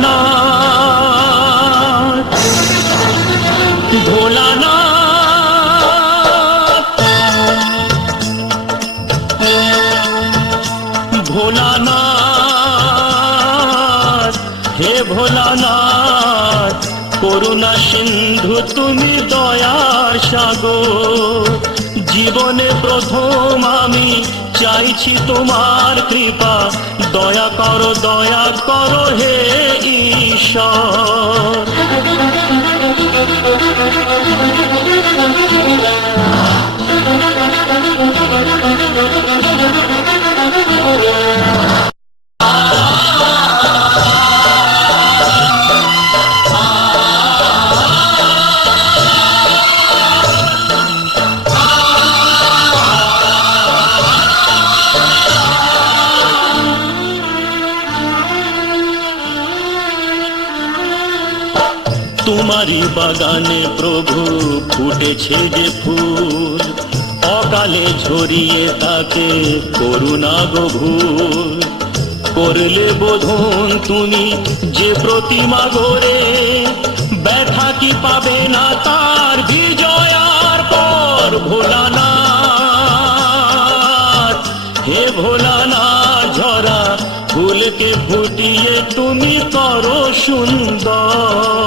ভোলানাথ ভোলানাথ ভোলানাথ হে ভোলানাথ করুণা সিন্ধু তুমি দয়ার সাগর জীবনে প্রথম আমি চাইছি তোমার কৃপা দয়া করো হে ঈশ্বর তোমারি বাগানে প্রভু ফুটেছে যে ফুল অকালে ঝরিয়ে তাকে করুণা গভুর করলে বোধন তুমি যে প্রতিমা গড়ে ব্যথা কি পাবে না তার বিজয়ার পর ভোলানাথ হে ভোলানাথ ঝরা ফুলকে ফুটিয়ে তুমি করো সুন্দর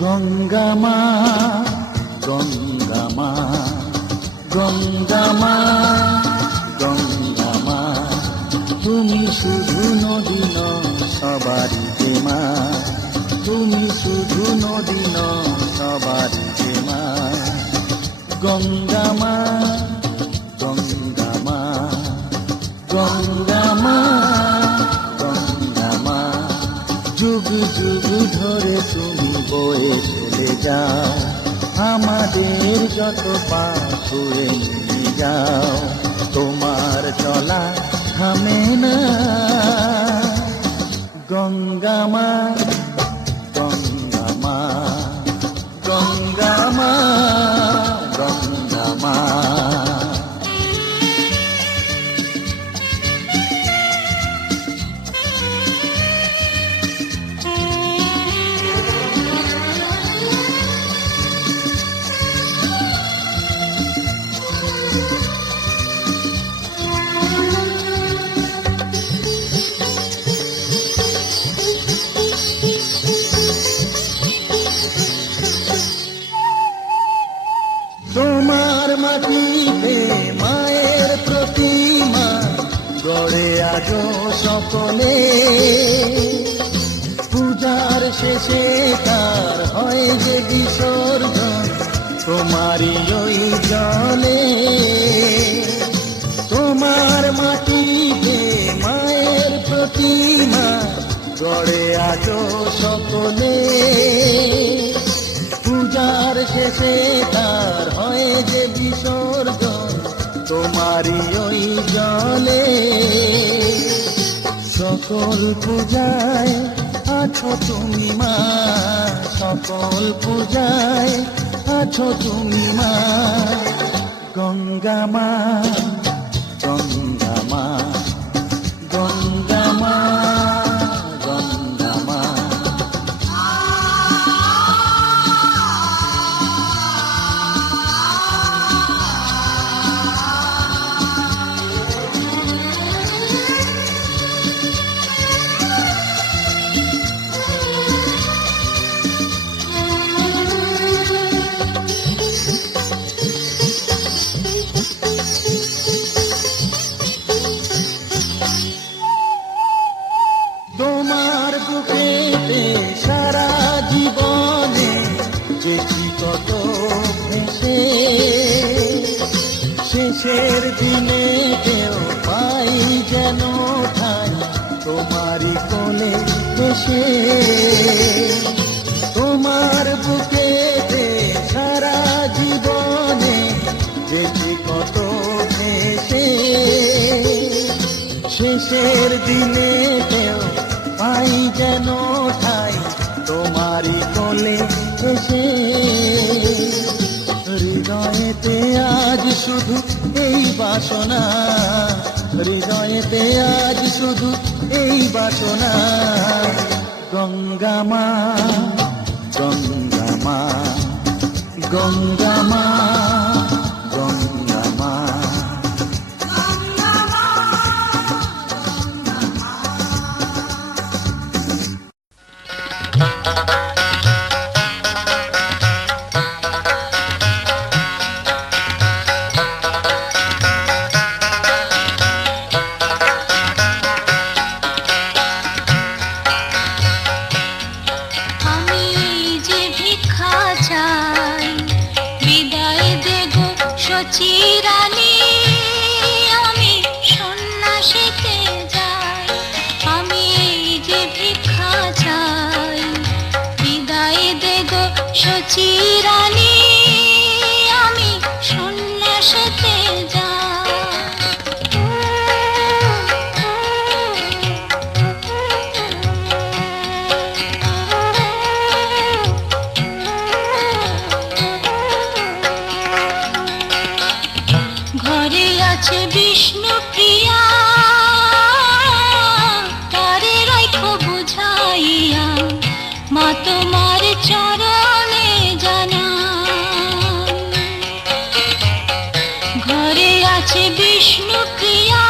গঙ্গা মা গঙ্গা মা গঙ্গা মা গঙ্গা মা তুমি শুধু নদী নও সবারই যে মা তুমি শুধু নদী নও সবারই যে মা গঙ্গা মা গঙ্গা মা গঙ্গা মা গঙ্গা মা যুগ যুগ ধরে তুমি বয়ে চলে যাও আমাদের যত পাপ ছুঁয়ে নিয়ে যাও তোমার চলা থামে না গঙ্গা মা গঙ্গা মা গঙ্গা মা গঙ্গা মা তোমার মাটিতে মায়ের প্রতিমা গড়ে আজো সকলে পূজার শেষে তার হয় যে বিসর্জন তোমারই ওই জলে তোমার মাটিতে মায়ের প্রতিমা গড়ে আজো সকলে পূজার শেষে তার হয় যে বিসর্জন তোমারই ওই জলে সকল পূজায় আছো তুমি মা সকল পূজায় আছো তুমি মা গঙ্গা মা গঙ্গা মা গঙ্গা মা গঙ্গা মা এসে শেষের দিনে কেউ পাই যেন ঠাই তোমারই কোলে এসে তোমার বুকেতে সারা জীবনে দেখি কত ভেসে শেষের দিনে কেউ পাই যেন ঠাই তোমারই কোলে এসে হৃদয়েতে আজ শুধু এই বাসনা হৃদয়েতে আজ শুধু এই বাসনা গঙ্গা মা গঙ্গা মা গঙ্গা মা গঙ্গা মা চিরানি আমি সন্ন্যাসীতে যাই আমি এই যে ভিক্ষা চাই বিদায় দেগো সচিরানি আমি সন্ন্যাসীতে ঘরে আছে বিষ্ণু প্রিয়া তারে রাখো বুঝাইয়া মা তোমার চরণে জানা ঘরে আছে বিষ্ণু প্রিয়া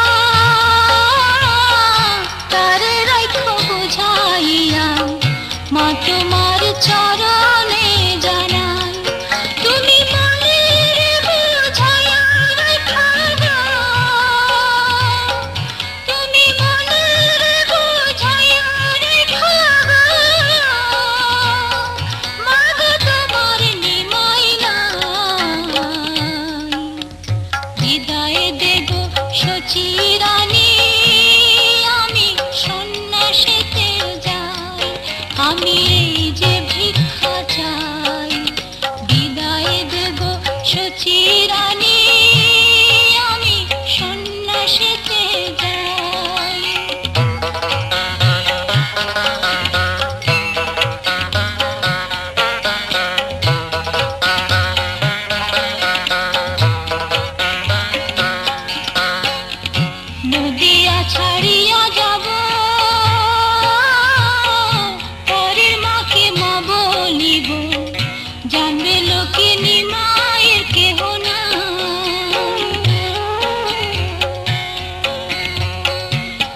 তারে রাখো বুঝাইয়া মা তোমার চরণে জানা তুমি চিরানি আমি সন্ন্যাসীতে যাই আমি এই যে ভিক্ষা চাই বিদায় দেব সচিরানি আমি সন্ন্যাসীতে যাই নদিয়া ছাড়িয়া যাব পরের মাকে মা বলিব জানবে লোকে নিমায়ের কেহ না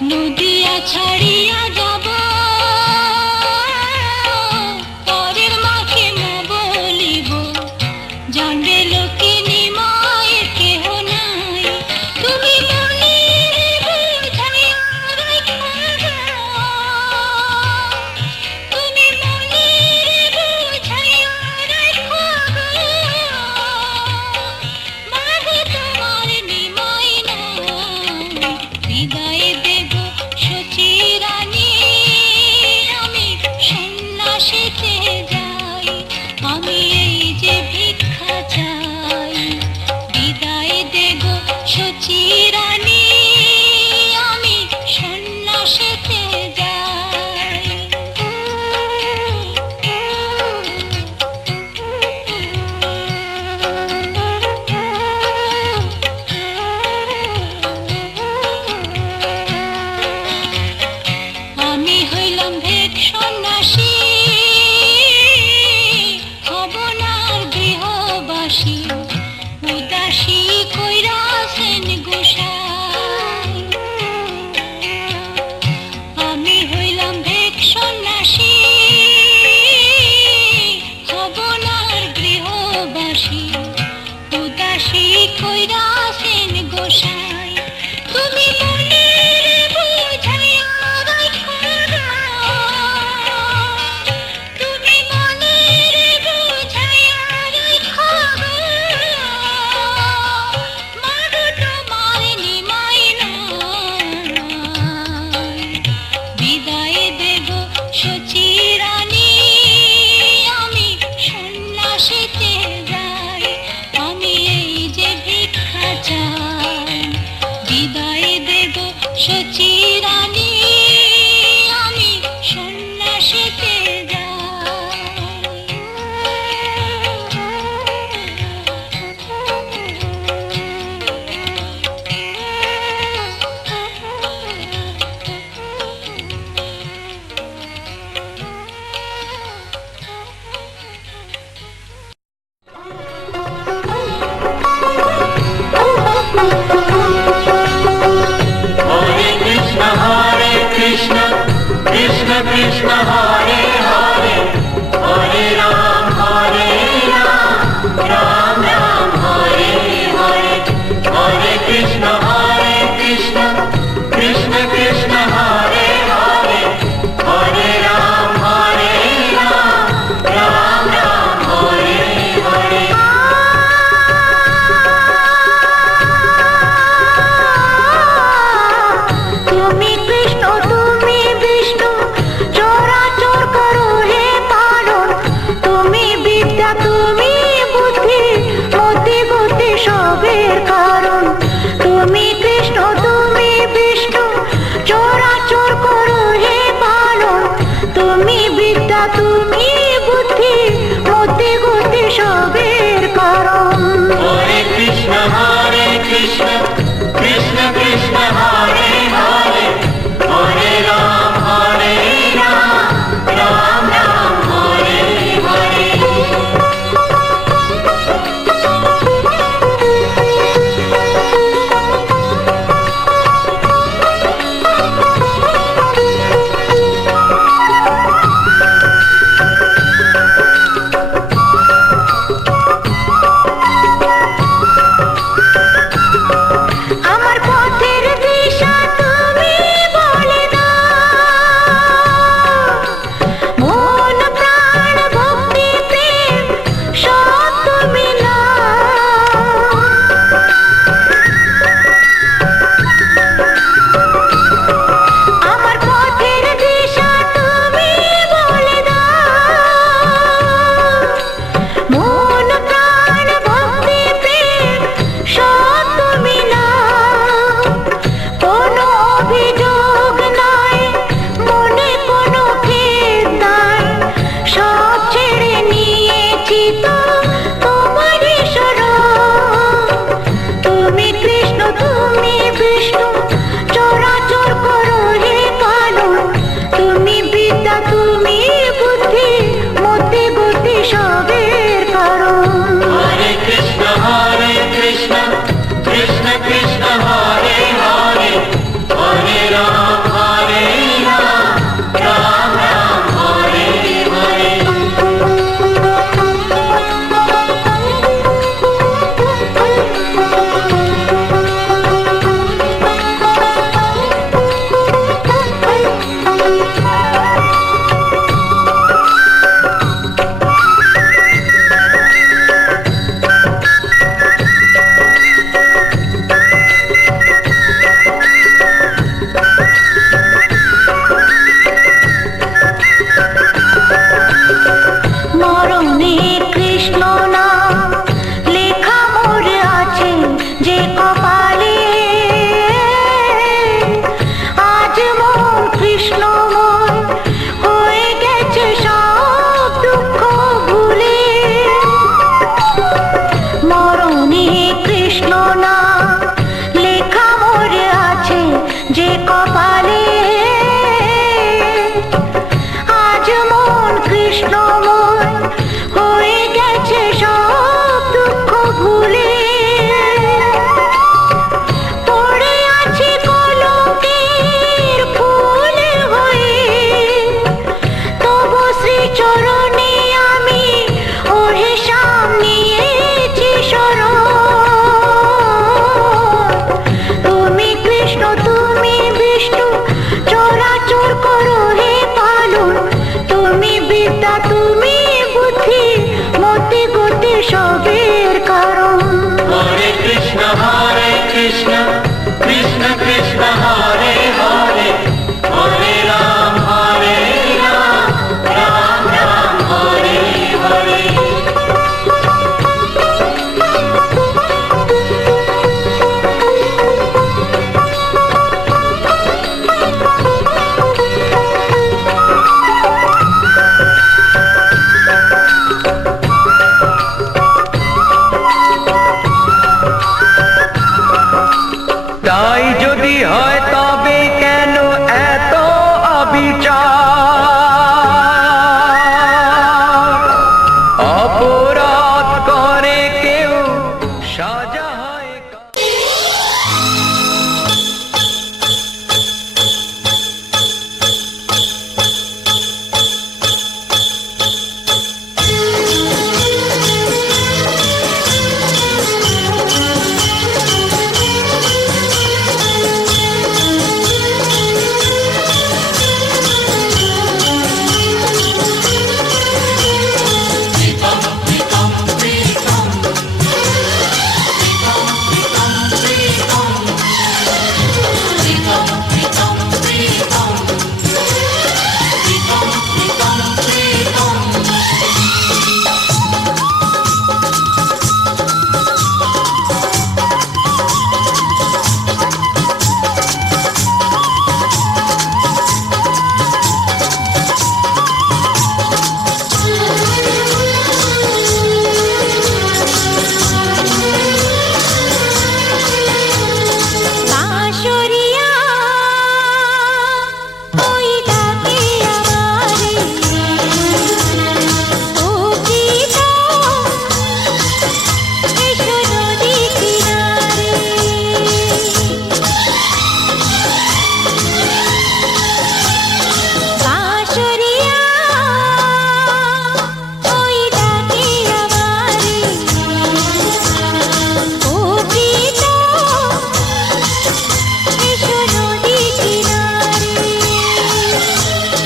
নদিয়া ছাড়িয়া যাব পরের মাকে মা বলিব জানবে লোকে নিমায়ের কেহ নাই তুমি বিদায় দেব সচিরানি আমি সন্ন্যাসীতে যাই আমি এই যে ভিক্ষা চাই বিদায় দেব সচিরানি আমি সন্ন্যাসীতে যাই আমি হইলাম ভেক সন্ন্যাসী হব না গৃহবাসী উদাসী কইরাছেন গোসাই আমি হইলাম ভেক সন্ন্যাসী হব না গৃহবাসী উদাসী কইরাছেন গোসাই তুমি তুমি মনের বুঝাইয়া রাখো তাই যদি হয় তবে কেন এত অবিচার? অপরাধ করে কেউ সাজা হয়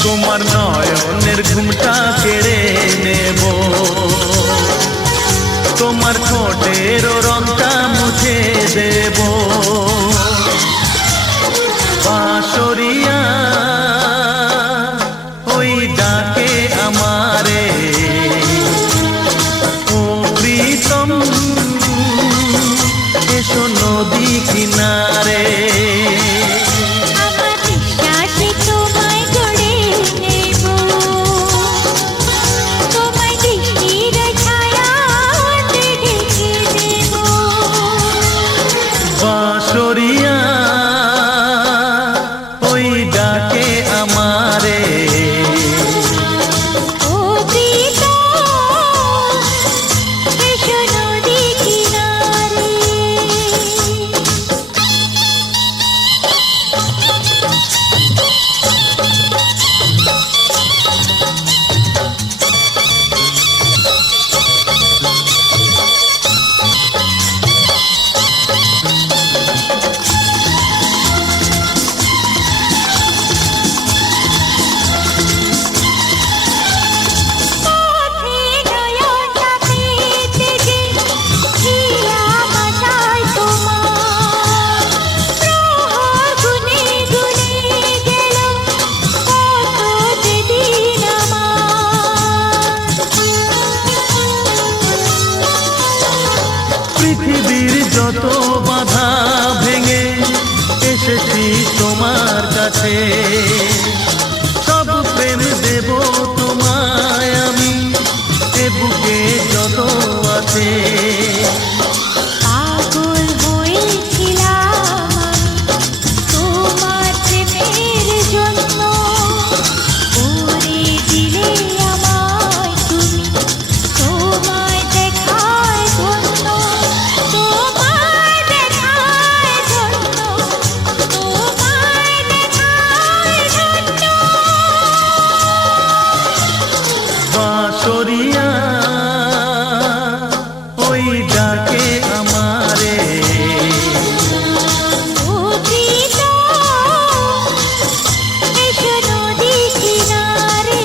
তোমার নয়নের ঘুমটা কেড়ে নেব, তোমার ঠোঁটের রংটা মুছে দেব। বাঁশরিয়া ওই ডাকে আমারে, ও প্রীতম এসো নদী কিনারে। বাঁশরিয়া ওই ডাকে আমারে, ও প্রীতম এসো নদী কিনারে। পৃথিবীর যত বাধা ভেঙে এসেছি তোমার কাছে, সব প্রেম দেব তোমায় আমি, এ বুকে যত আছে। পাগল হয়েছিলাম তোমার প্রেমের জন্য, করে দিলে আমায় তুমি, তোমায় দেখায় ধন্য, তোমায় দেখায় ধন্য, তোমায় দেখায় ধন্য। বাঁশরিয়া ওই ডাকে আমারে, ও প্রীতম এসো নদী কিনারে।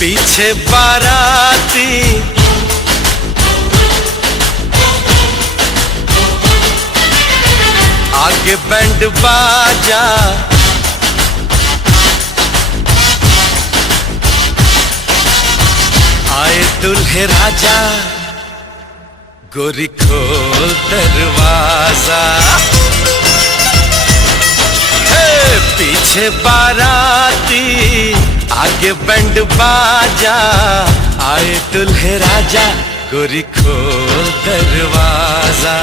पीछे बाराती आगे बैंड बाजा, आए दुल्हे राजा, गोरी खोल दरवाजा। पीछे बाराती आगे बैंड बाजा, आए दुल्हे राजा, गोरी खोल दरवाजा।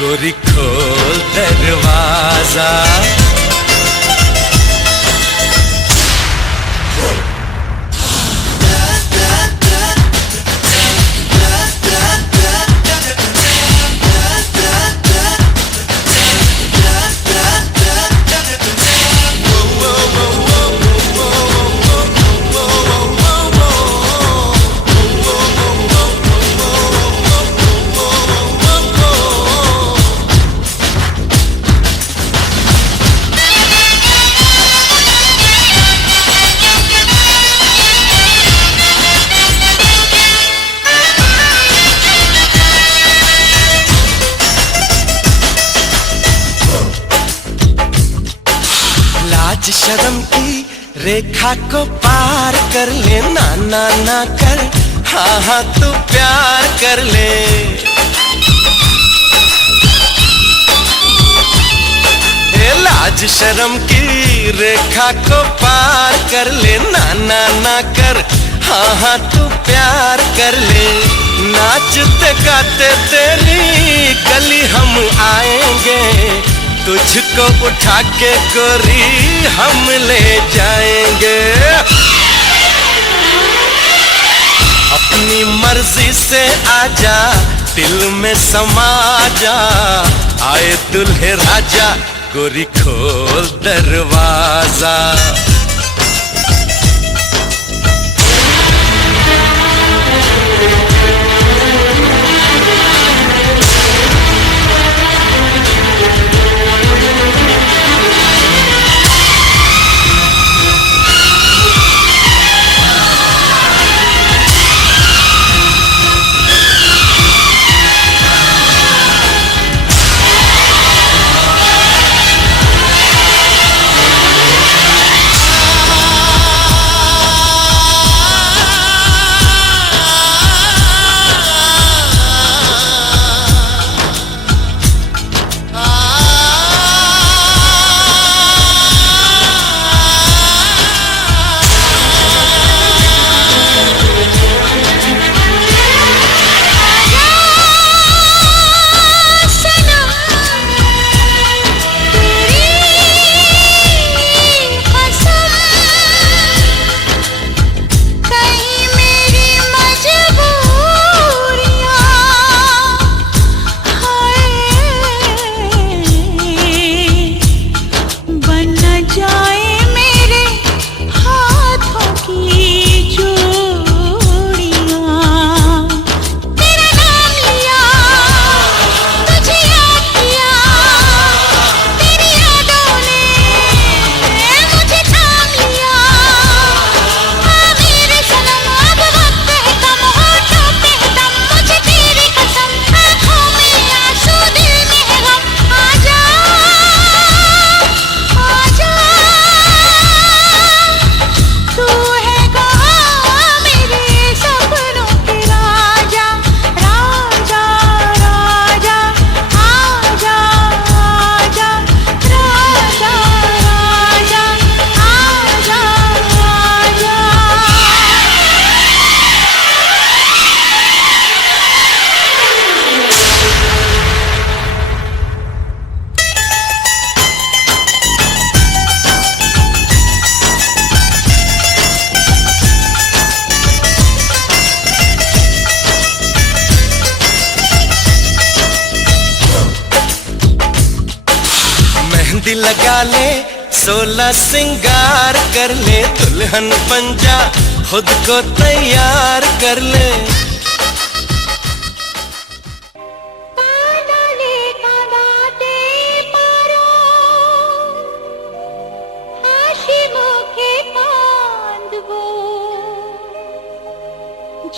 गोरी खोल दरवाजा। लाज शर्म की रेखा को पार कर ले, ना ना ना कर, हाँ हाँ तू प्यार कर ले। लाज शर्म की रेखा को पार कर ले, ना ना ना कर, हाँ हाँ तू प्यार कर ले। नाचते गाते तेरी गली हम आएंगे, तुझको उठा के गोरी हम ले जाएंगे। अपनी मर्जी से आजा, दिल में समा जा, आए दुल्हे राजा, गोरी खोल दरवाजा। मेहंदी लगा ले, 16 सिंगार कर ले, दुल्हन बन जा, खुद को तैयार कर ले।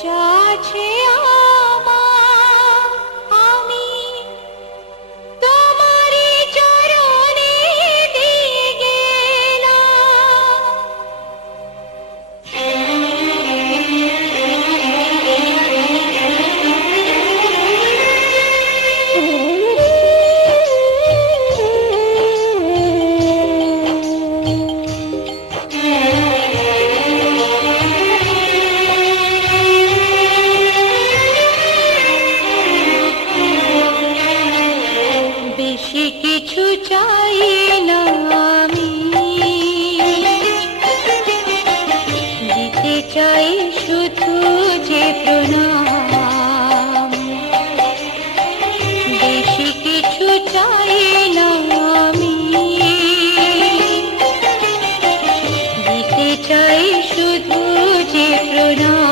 যা আছে আমার আমি তোমারই চরণে দিয়ে গেলাম। বেশি কিছু চাই না আমি, দিতে চাই শুধু যে প্রণাম। বেশি কিছু চাই না আমি, দিতে চাই শুধু যে প্রণাম।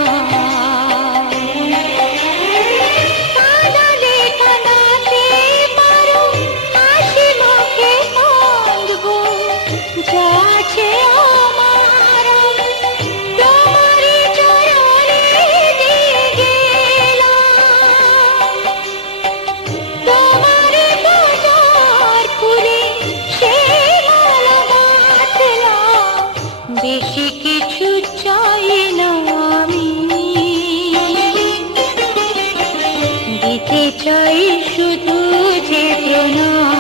কাঁদালে কাঁদাতে পারো, হাসি মুখে কাঁদবো, যা আছে আমার আমি তোমারই চরণে দিয়ে গেলাম। তোমারই বাজার করে সে মালা গাঁথলাম। বেশি কিছু চাই না আমি, দিতে চাই শুধু যে প্রণাম।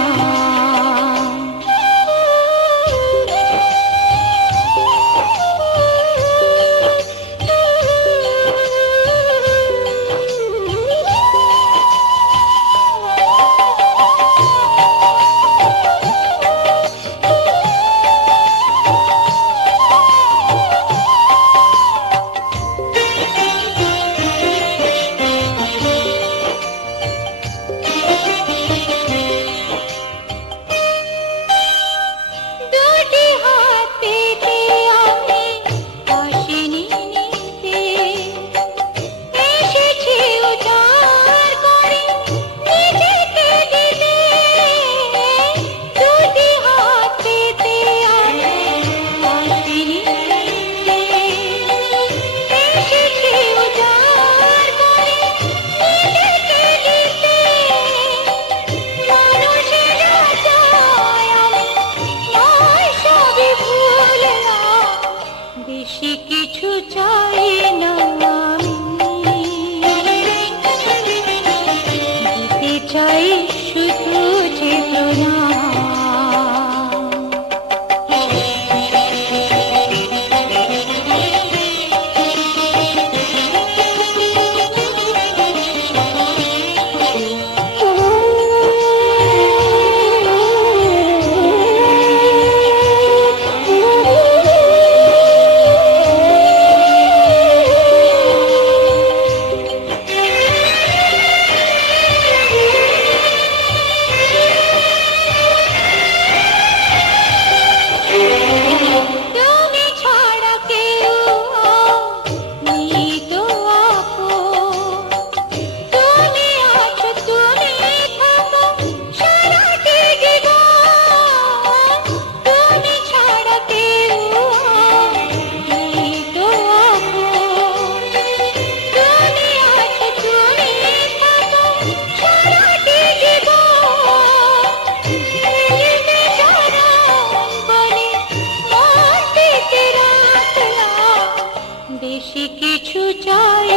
দুটি হাত পেতে আমি আসিনি নিতে, এসেছি উজাড় করে নিজেকে দিতে। দুটি হাত পেতে আমি আসিনি নিতে, এসেছি উজাড় করে নিজেকে দিতে। মানুষের আশায় আমি নয় সবই ভুললাম। বেশি কিছু চাই না আমি, দিতে চাই শুধু যে প্রণাম। তুমি ছাড়া কেউ নেই তো আপন। তুমি আছো, তুমি থাকো সারাটি জীবন। তুমি ছাড়া কেউ নেই তো আপন। তুমি আছো, তুমি থাকো সারাটি জীবন। এলে জানাম বলে মন পেতে রাখলাম। বেশি কিছু চাই